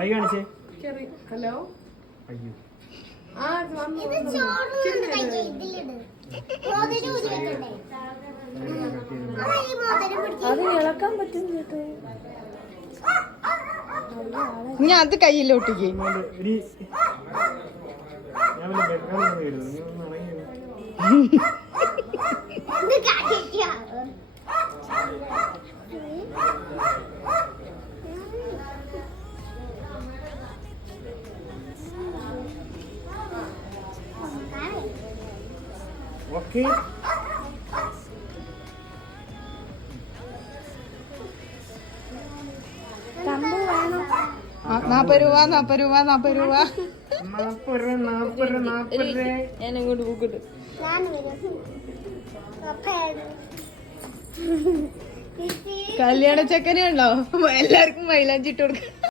കൈ കാണിച്ചേ. ഹലോ. അയ്യോ അത് ഇളക്കാൻ പറ്റും ചേട്ടാ. ഞാൻ അത് കയ്യിലോട്ടിക്ക്. ഓക്കെ കമ്പ് വേണം. 40 രൂപ 40 രൂപ 40 രൂപ. 40 രൂപ. ഞാൻ ഇങ്ങോട്ട് പോക്കട്ട്. കല്യാണ ചെക്കനെ ഉണ്ടോ? എല്ലാവർക്കും മൈലാഞ്ചി ഇട്ട് കൊടുക്ക.